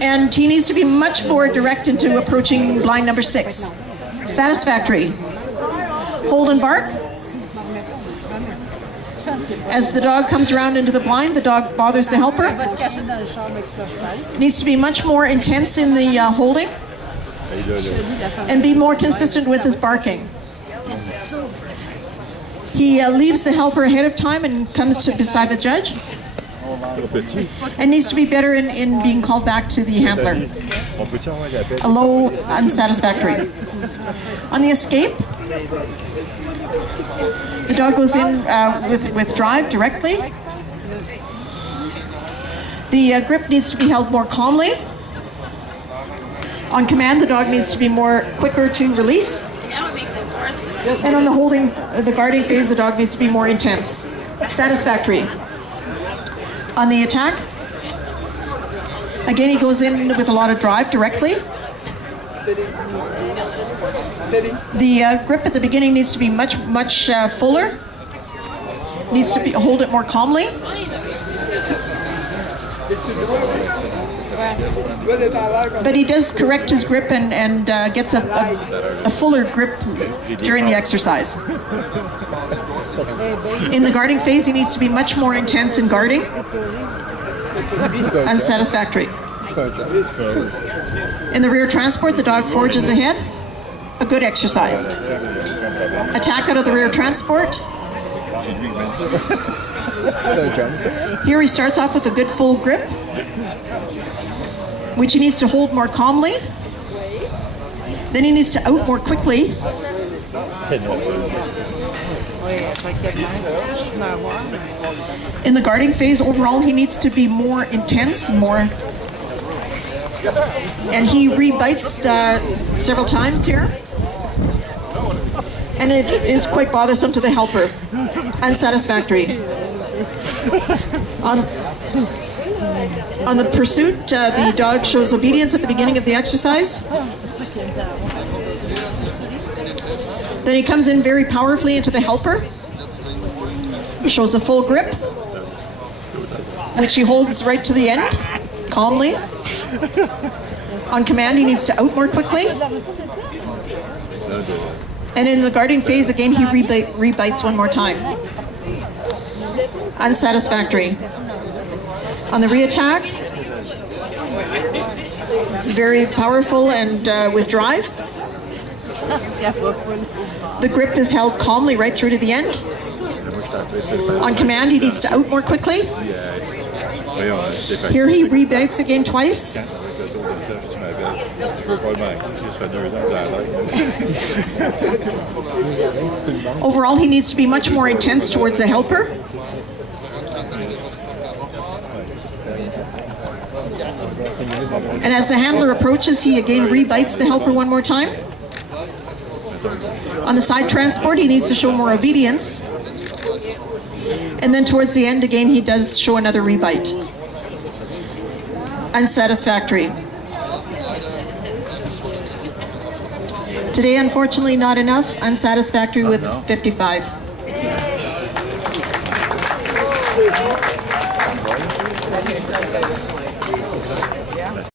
And he needs to be much more direct into approaching blind number 6. Satisfactory. Hold and bark. As the dog comes around into the blind, the dog bothers the helper. Needs to be much more intense in the holding and be more consistent with his barking. He leaves the helper ahead of time and comes to beside the judge, and needs to be better in being called back to the handler. A low, unsatisfactory. On the escape, the dog goes in with drive directly. The grip needs to be held more calmly. On command, the dog needs to be more quicker to release. And on the holding, the guarding phase, the dog needs to be more intense. Satisfactory. On the attack, again, he goes in with a lot of drive directly. The grip at the beginning needs to be much fuller. Needs to hold it more calmly. But he does correct his grip and gets a fuller grip during the exercise. In the guarding phase, he needs to be much more intense in guarding. Unsatisfactory. In the rear transport, the dog forges ahead. A good exercise. Attack out of the rear transport. Here he starts off with a good full grip, which he needs to hold more calmly. Then he needs to out more quickly. In the guarding phase, overall, he needs to be more intense, and he re-bites several times here. And it is quite bothersome to the helper. Unsatisfactory. On the pursuit, the dog shows obedience at the beginning of the exercise. Then he comes in very powerfully into the helper. Shows a full grip, which he holds right to the end, calmly. On command, he needs to out more quickly. And in the guarding phase, again, he re-bites one more time. Unsatisfactory. On the re-attack, very powerful and with drive. The grip is held calmly right through to the end. On command, he needs to out more quickly. Here he re-bites again twice. Overall, he needs to be much more intense towards the helper. And as the handler approaches, he again re-bites the helper one more time. On the side transport, he needs to show more obedience. And then towards the end, again, he does show another re-bite. Unsatisfactory. Today, unfortunately, not enough. Unsatisfactory with 55.